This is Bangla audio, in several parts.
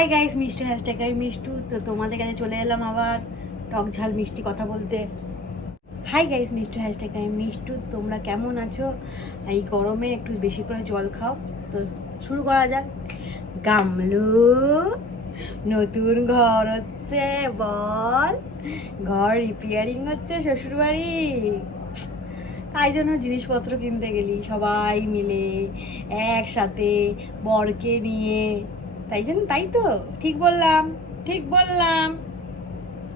হাই গাইস মিষ্টি হ্যাশট্যাগ আমি মিষ্টু। তো তোমাদের কাছে চলে এলাম আবার টক ঝাল মিষ্টি কথা বলতে। হাই গাইস মিষ্টি হ্যাশট্যাগ আমি মিষ্টু। তোমরা কেমন আছো? এই গরমে একটু বেশি করে জল খাও। তো শুরু করা যাক। গামলু, নতুন ঘর হচ্ছে, বল। ঘর রিপেয়ারিং হচ্ছে শ্বশুরবাড়ি। তাই জন্য জিনিসপত্র কিনতে গেলি সবাই মিলে, একসাথে বরকে নিয়ে। তাই জন্য তাই তো, ঠিক বললাম ঠিক বললাম।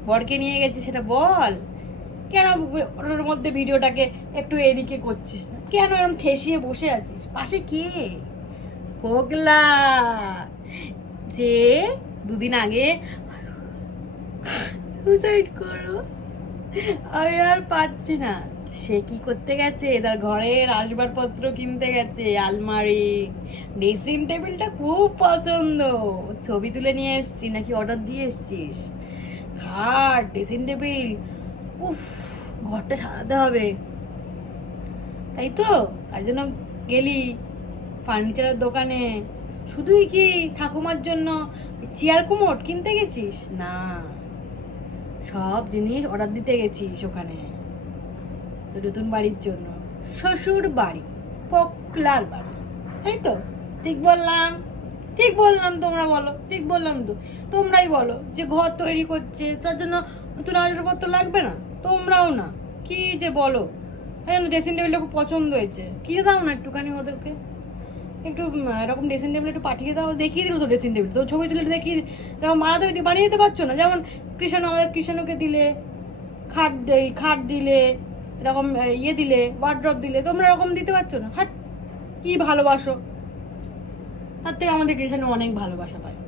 বরকে নিয়ে গেছি সেটা বল। কেন ওর মধ্যে ভিডিওটাকে একটু এদিকে করছিস না? কেন এরকম ঠেসিয়ে বসে আছিস? পাশে কে? পোগলা যে দুদিন আগে সুসাইড করো আমি আর পাচ্ছি না। সে কি করতে গেছে? তার ঘরের আসবাবপত্র কিনতে গেছে, আলমারি। ড্রেসিং টেবিলটা খুব পছন্দ। ছবি তুলে নিয়ে এসছি, নাকি অর্ডার দিয়ে এসছিস? খাট, ড্রেসিং টেবিল। উফ, ঘরটা সাজাতে হবে। তাই তো? তাই জন্য গেলি ফার্নিচারের দোকানে। শুধুই কি ঠাকুমার জন্য চেয়ার কুমোট কিনতে গেছিস? না, সব জিনিস অর্ডার দিতে গেছিস ওখানে। তো নতুন বাড়ির জন্য। শ্বশুর বাড়ি, পকলার বাড়ি। তাই তো? ঠিক বললাম? ঠিক বললাম তোমরা বলো, ঠিক বললাম তো। তোমরাই বলো যে ঘর তৈরি করছে, তার জন্য নতুন আসবাবপত্র লাগবে না? তোমরাও না। কি যে বলো? হ্যাঁ ড্রেসিং টেবিলটা খুব পছন্দ হয়েছে। কিনে দাও না একটুখানি ওদেরকে। একটু এরকম ড্রেসিং টেবিল একটু পাঠিয়ে দাও, দেখিয়ে দিল তো ড্রেসিং টেবিল তো ছবি তুলে দেখিয়ে এরকম দিয়ে বানিয়ে দিতে পারছ না? যেমন কৃষ্ণ আমাদের কৃষ্ণকে দিলে, খাট দেই খাট দিলে এরকম ইয়ে দিলে ওয়ার্ড্রপ দিলে, তোমরা এরকম দিতে পারছ না। হাট, কি ভালোবাসো। তার থেকে আমাদের কৃষ্ণ অনেক ভালোবাসা পায়।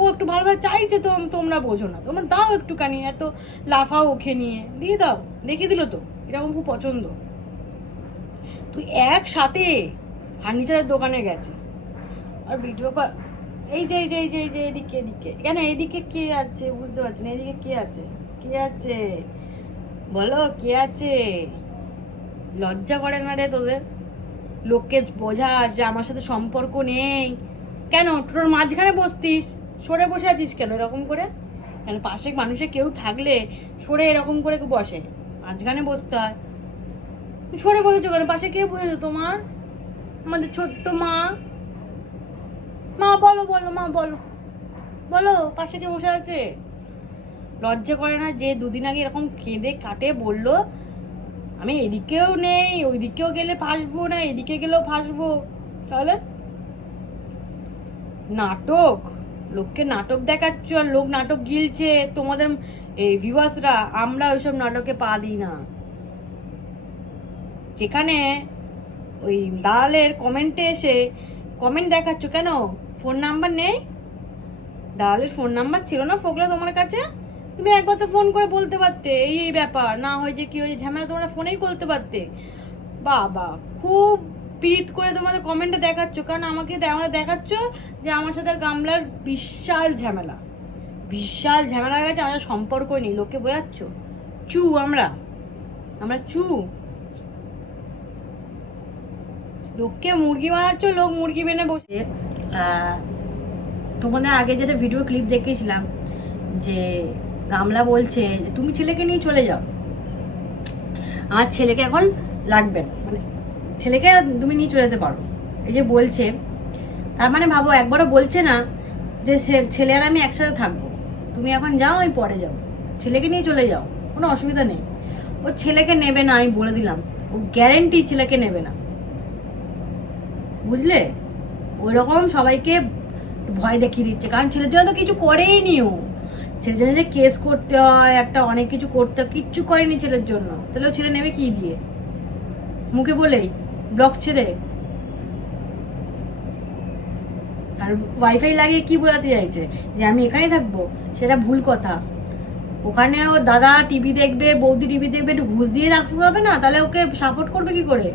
ও একটু ভালোবাসা চাইছে তো, তোমরা বোঝো না। তোমরা দাও একটুখানি, এত লাফাও ওকে নিয়ে। দিয়ে দাও, দেখিয়ে দিল তো, এরকম খুব পছন্দ। তুই একসাথে ফার্নিচারের দোকানে গেছে। আর ভিডিও কল এই যে এই যে এই যে এই যে, এদিকে এদিকে। কেন এইদিকে কে আছে? বুঝতে পারছি না, এদিকে কে আছে? কে আছে? বলো, কে আছে? লজ্জা করে না রে তোদের? লোককে বোঝাস যে আমার সাথে সম্পর্ক নেই। কেন? তোর মাঝখানে বসতিস। সরে বসে আছিস কেন এরকম করে? কেন পাশে মানুষে কেউ থাকলে সরে এরকম করে বসে? মাঝখানে বসতে হয়। সরে বসেছো কেন? পাশে কে বসেছো তোমার? আমাদের ছোট্ট মা। মা, বলো বলো, মা, বলো। বলো, পাশে কে বসে আছে? লজ্জা করে না যে দুদিন আগে এরকম কেঁদে কাটে বলল, আমি এদিকেও নেই, ওইদিকেও গেলে ফাঁসবো না, এদিকে গেলেও ফাঁসবো। তাহলে? নাটক, লোককে নাটক দেখাচ্ছ আর লোক নাটক গিলছে, তোমাদের এই ভিউয়ার্সরা আমরা ওইসব নাটকে পা দিই না। যেখানে ওই দালালের কমেন্টে এসে কমেন্ট দেখাচ্ছ কেন? ফোন নাম্বার নেই? দালালের ফোন নাম্বার ছিল না ফোকলা তোমার কাছে? তুমি একবার তো ফোন করে বলতে পারতে, এই এই ব্যাপার। না হয়েছে কি হয়েছে ঝামেলা তোমরা ফোনেই করতে পারতে। বাবা, খুব পিরিত করে তোমাদের কমেন্টে দেখাচ্ছ। কারণ আমাকে আমাদের দেখাচ্ছ যে আমার সাথে আর গামলার বিশাল ঝামেলা। বিশাল ঝামেলা হয়ে গেছে আমাদের সম্পর্ক নেই। লোকে বোঝাচ্ছ? চু আমরা। আমরা চু। লোককে মুরগি বানাচ্ছ, লোক মুরগি বেনে বসে। তোমাদের আগে যেটা ভিডিও ক্লিপ দেখিয়েছিলাম যে গামলা বলছে যে তুমি ছেলেকে নিয়ে চলে যাও। আমার ছেলেকে এখন লাগবে না। মানে ছেলেকে তুমি নিয়ে চলে যেতে পারো। এই যে বলছে, তার মানে ভাবো একবারও বলছে না যে ছেলে আর আমি একসাথে থাকব। তুমি এখন যাও, আমি পরে যাও ছেলেকে নিয়ে চলে যাও, কোনো অসুবিধা নেই। ও ছেলেকে নেবে না, আমি বলে দিলাম। ও গ্যারেন্টি ছেলেকে নেবে না। বুঝলে? ওই রকম সবাইকে ভয় দেখিয়ে দিচ্ছে। কারণ ছেলের জন্য তো কিছু করেই নি ও। ছেলের জন্য যে কেস করতে হয়, একটা অনেক কিছু করতে কিচ্ছু করেনি ছেলের জন্য। তাহলে ছেলে নেবে কি দিয়ে? মুখে বলেই ব্লক ছেড়ে। আর ওয়াইফাই লাগিয়ে কি বোঝাতে চাইছে? যে আমি এখানেই থাকব, সেটা ভুল কথা। ওখানে ও দাদা টিভি দেখবে, বৌদি টিভি দেখবে, একটু ঘুষ দিয়ে রাখতে হবে না? তাহলে ওকে সাপোর্ট করবে কি করে?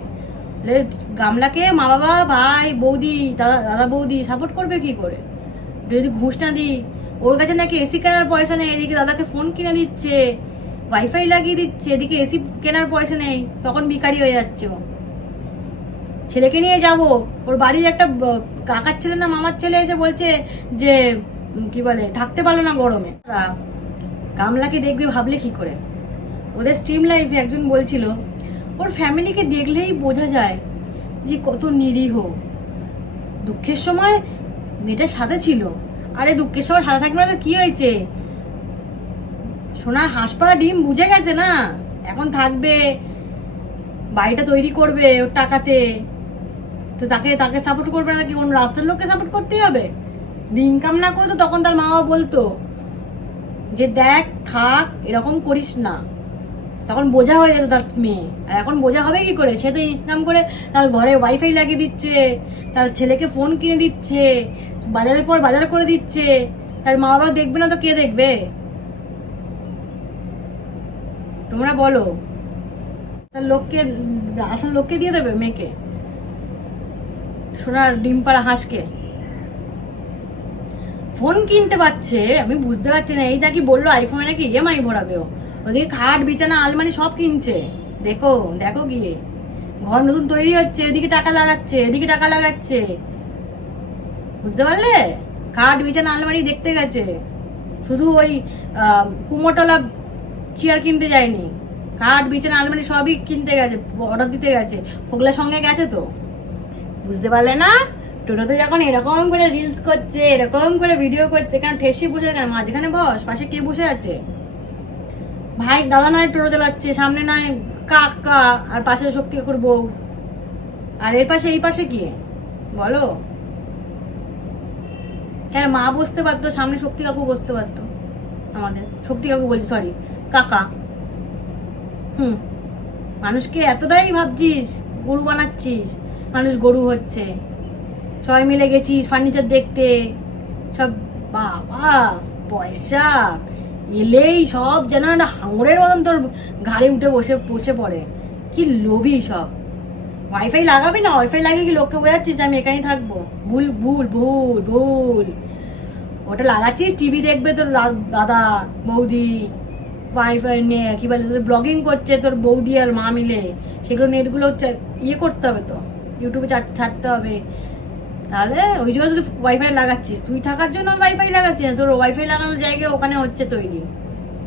গামলাকে মা বাবা ভাই, বৌদি, দাদা দাদা, বৌদি সাপোর্ট করবে কি করে? যদি ঘুষ না দিই ওর কাছে নাকি এসি কেনার পয়সা নেই, এদিকে দাদাকে ফোন কিনে দিচ্ছে ওয়াইফাই লাগিয়ে দিচ্ছে, এদিকে এসি কেনার পয়সা নেই, তখন ভিখারি হয়ে যাচ্ছে ও। ছেলেকে নিয়ে যাব, ওর বাড়ির একটা কাকার ছেলে না মামার ছেলে এসে বলছে যে কি বলে, থাকতে পারল না গরমে। গামলাকে দেখবে, ভাবলে কি করে। ওদের স্ট্রিম লাইফে একজন বলছিল, ওর ফ্যামিলিকে দেখলেই বোঝা যায় যে কত নিরীহ। দুঃখের সময় মেয়েটার সাথে ছিল। আরে দুঃখের সময় সাথে থাকবে না তো, কি হয়েছে? সোনার হাঁসপাড়া ডিম বুঝে গেছে না? এখন থাকবে, বাড়িটা তৈরি করবে ওর টাকাতে। তো তাকে তাকে সাপোর্ট করবে না কি অন্য রাস্তার লোককে সাপোর্ট করতেই হবে? ইনকাম না করতো তখন তার মা বাবা বলতো যে, দেখ, থাক, এরকম করিস না। তখন বোঝা হয়ে যেত তার মেয়ে। আর এখন বোঝা হবে কি করে? সে তো ইনকাম করে তার ঘরে ওয়াইফাই লাগিয়ে দিচ্ছে, তার ছেলেকে ফোন কিনে দিচ্ছে বাজারের পর বাজার করে দিচ্ছে। তার মা বাবা দেখবে না তো কে দেখবে? তোমরা বলো। তার লোককে আসল লোককে দিয়ে দেবে মেয়েকে? সোনার ডিম হাঁসকে? ফোন কিনতে পারছে, আমি বুঝতে পারছি না। এই নাকি বলল আইফোনে নাকি ইএমআই ভরাবে ওদিকে খাট, বিছানা, আলমারি সব কিনছে। দেখো দেখো গিয়ে। ঘর নতুন তৈরি হচ্ছে, এদিকে টাকা লাগাচ্ছে, এদিকে টাকা লাগাচ্ছে। বুঝতে পারলে? খাট বিছানা আলমারি দেখতে গেছে? শুধু ওই কুমোটলা চেয়ার কিনতে যায়নি। খাট বিছানা আলমারি সবই কিনতে গেছে অর্ডার দিতে গেছে। ফোগলার সঙ্গে গেছে তো। বুঝতে পারলে না? টোটোতে যখন এরকম করে রিলস করছে, এরকম করে ভিডিও করছে, কেন ঠেসি বসে কেন? মাঝখানে বস, পাশে কে বসে আছে? ভাই, দাদা নয় টোটো চালাচ্ছে, সামনে নয় কাকা, আর পাশে শক্তি কাকুর বউ। আর এর পাশে, এই পাশে কি? বলো। কেন মা বসতে পারতো সামনে শক্তি কাকু বসতে পারতো আমাদের। শক্তি কাকু বলছি সরি কাকা। হুম। মানুষকে এতটাই ভাবছিস, গরু বানাচ্ছিস, মানুষ গরু হচ্ছে। সবাই মিলে গেছিস ফার্নিচার দেখতে। সব বাবা, পয়সা। এলেই সব যেন একটা হাঙরের মতন তোর ঘাড়ে উঠে বসে বসে পড়ে। কি লোভী সব। ওয়াইফাই লাগাবি না? ওয়াইফাই লাগিয়ে কি লোককে বোঝাচ্ছিস আমি এখানেই থাকব? ভুল ভুল ভুল ভুল। ওটা লাগাচ্ছিস টিভি দেখবে তোর দাদা, বৌদি ওয়াইফাই নিয়ে, কি বলে তোর ব্লগিং করছে তোর বৌদি আর মা মিলে। সেগুলো নেটগুলো ইয়ে করতে হবে তো ইউটিউবে ছাড়- ছাড়তে হবে। তাহলে ওই জন্য তুই ওয়াইফাই লাগাচ্ছিস। তুই থাকার জন্য ওয়াইফাই লাগাচ্ছিস না, তোর ওয়াইফাই লাগানোর জায়গা ওখানে হচ্ছে তৈরি।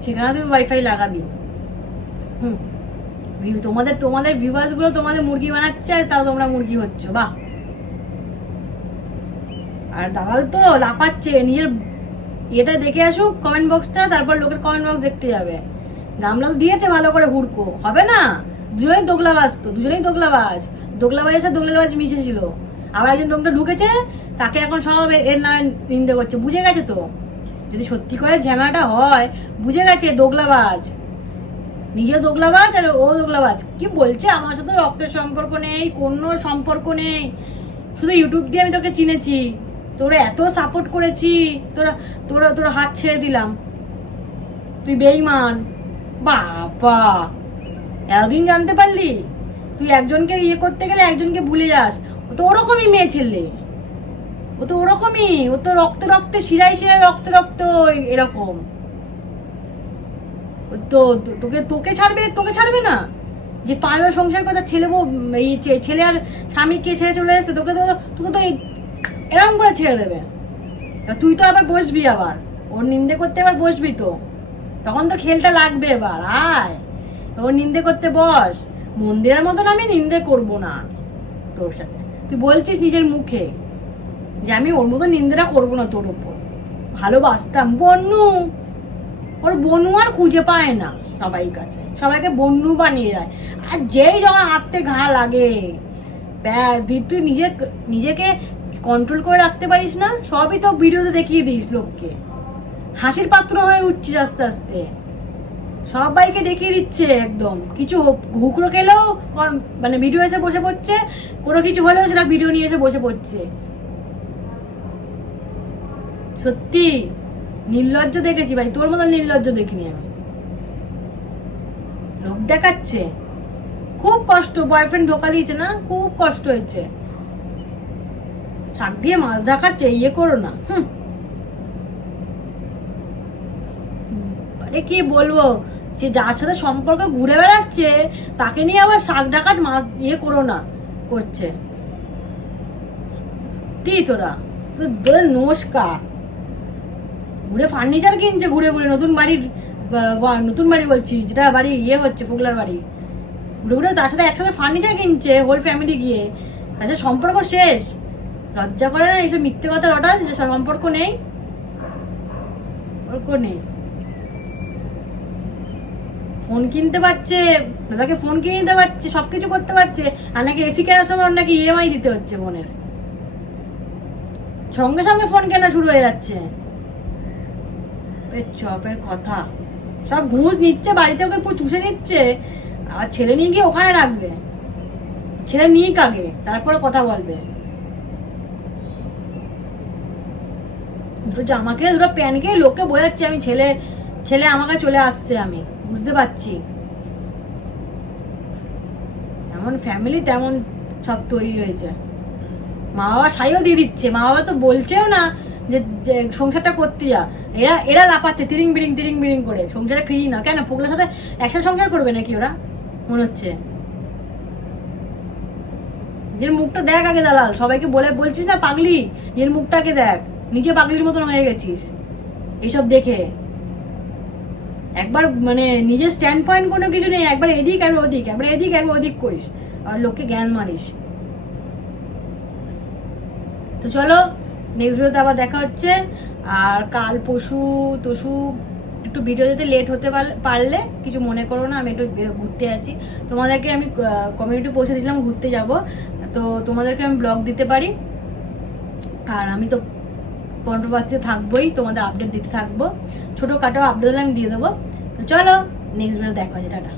সেখানে তুই ওয়াইফাই লাগাবি। হুম। তোমাদের তোমাদের ভিউয়ার্সগুলো তোমাদের মুরগি বানাচ্ছে আর তাও তোমরা মুরগি হচ্ছ, বাহ। আর দালাল তো লাপাচ্ছে নিজের এটা দেখে আসুক কমেন্ট বক্সটা তারপর লোকের কমেন্ট বক্স দেখতে যাবে। গামলাল দিয়েছে ভালো করে হুড়কো, হবে না? দুজনেই দোগলাবাজ তো, দুজনেই দোগলাবাজ। দোগলাবাজের সাথে দোগলাবাজ মিশেছিল। আবার একজন দোগটা ঢুকেছে, তাকে এখন সব এর নামে নিন্দে করছে। বুঝে গেছে তো? যদি সত্যি করে ঝামেলাটা হয়, বুঝে গেছে দোগলাবাজ। নিজেও দোগলাবাজ আর ও দোগলাবাজ। কি বলছে? আমার সাথে রক্তের সম্পর্ক নেই, কোনো সম্পর্ক নেই। শুধু ইউটিউব দিয়ে আমি তোকে চিনেছি। তোরা এত সাপোর্ট করেছি, তোরা তোরা তোরা হাত ছেড়ে দিলাম। তুই বেইমান। বাবা। এতদিন জানতে পারলি? তুই একজনকে ইয়ে করতে গেলে একজনকে ভুলে যাস। ও তো ওরকমই মেয়ে ছেলে। ও তো ওরকমই। ও তো রক্ত, রক্তে, শিরায় শিরায়, রক্ত রক্ত এরকম। তো তোকে তোকে ছাড়বে তোকে ছাড়বে না? যে পাঁচবার সংসার কথা ছেলে বউ, এই ছেলে আর স্বামী কে ছেড়ে চলে এসেছে, তোকে তো তোকে তো এরকম করে ছেড়ে দেবে। তুই তো আবার বসবি আবার। ওর নিন্দে করতে আবার বসবি তো। তখন তো খেলটা লাগবে এবার, আয়। ওর নিন্দে করতে বস। মন্দিরের মতন আমি নিন্দে করব না তোর সাথে। তুই বলছিস নিজের মুখে যে আমি ওর মতো নিন্দেটা করব না তোর উপর। ভালোবাসতাম। বন্যু ওর বনু আর খুঁজে পায় না সবাই কাছে। সবাইকে বন্যু বানিয়ে যায় আর যেই যখন হাতে ঘা লাগে, ব্যাস, ভিড় তুই নিজে নিজেকে কন্ট্রোল করে রাখতে পারিস না, সবই তো ভিডিওতে দেখিয়ে দিস লোককে। হাসির পাত্র হয়ে উঠছিস আস্তে আস্তে। সবাইকে দেখিয়ে দিচ্ছে একদম। কিছু হুকরো খেলেও মানে ভিডিও এসে বসে পড়ছে, কোনো কিছু হলেও সেটা ভিডিও নিয়ে এসে বসে পড়ছে। সত্যি, নির্লজ্জ দেখেছি ভাই, তোর মতন নির্লজ্জ দেখিনি আমি। লোক দেখাচ্ছে। খুব কষ্ট বয়ফ্রেন্ড ধোকা দিয়েছে না? খুব কষ্ট হয়েছে। শাক দিয়ে মাছ ঢাকাচ্ছে ইয়ে করো না। হুম। আরে কি বলব? যে যার সাথে সম্পর্ক ঘুরে বেড়াচ্ছে, তাকে নিয়ে আবার শাক ডাকাত মাছ ইয়ে করো না, করছে। সত্যি তোরা তো নমস্কার ঘুরে ফার্নিচার কিনছে ঘুরে ঘুরে, নতুন বাড়ির নতুন বাড়ি বলছি, যেটা বাড়ি ইয়ে হচ্ছে, ফোগলার বাড়ি। ঘুরে ঘুরে তার সাথে একসাথে ফার্নিচার কিনছে হোল ফ্যামিলি গিয়ে। তাদের সম্পর্ক শেষ। লজ্জা করে না এইসব মিথ্যে কথা ওটা সম্পর্ক নেই? সম্পর্ক নেই। ফোন কিনতে পারছে, দাদাকে ফোন কিনে দিতে পারছে, সবকিছু করতে পারছে, আর নাকি এসি কেনার সময় ওর নাকি ইএমআই দিতে হচ্ছে ফোনের। সঙ্গে সঙ্গে ফোন কেনা শুরু হয়ে যাচ্ছে। চপের কথা। সব ঘুষ নিচ্ছে, বাড়িতে ওকে পুরো চুষে নিচ্ছে, আর ছেলে নিয়ে গিয়ে ওখানে রাখবে। ছেলে নিক আগে, তারপরে কথা বলবে। দুটো জামাকে দুটো প্যান্টকে লোককে বোঝাচ্ছে আমি, ছেলে ছেলে আমাকে চলে আসছে আমি, বুঝতে পারছি। এমন ফ্যামিলি তেমন সব তৈরি হয়েছে। মা বাবা সাইও দিয়ে দিচ্ছে মা বাবা তো বলছেও না যে সংসারটা করতে যা। এরা এরা লাপাচ্ছে তিরিং বিরিং তিরিং বিরিং করে। সংসারে ফিরি না, কেন? ফোকলার সাথে একসাথে সংসার করবে নাকি ওরা? মনে হচ্ছে। নিজের মুখটা দেখ আগে দালাল, সবাইকে বলে, বলছিস না পাগলি? নিজের মুখটাকে দেখ। নিজে পাগলির মতন হয়ে গেছিস। এইসব দেখে। একবার মানে নিজের স্ট্যান্ড পয়েন্ট কোনো কিছু নেই, একবার এদিক একবার ওদিক, একবার এদিক, একবার ওদিক করিস। আর লোককে জ্ঞান মারিস তো চলো নেক্সট ভিডিওতে আবার দেখা হচ্ছে। আর কাল পশু তসু একটু ভিডিও যেতে লেট হতে পারলে- কিছু মনে করো না, আমি একটু ঘুরতে যাচ্ছি তোমাদেরকে আমি কমিউনিটি পৌঁছে দিয়েছিলাম ঘুরতে যাব। তো তোমাদেরকে আমি ব্লগ দিতে পারি। আর আমি তো কন্ট্রোভার্সি থাকবোই, তোমাদের আপডেট দিতে থাকব। ছোটো ছোটোখাটো আপডেট আমি দিয়ে দেবো। তো চলো নেক্সট ভিডিও দেখা হচ্ছে, টাটা।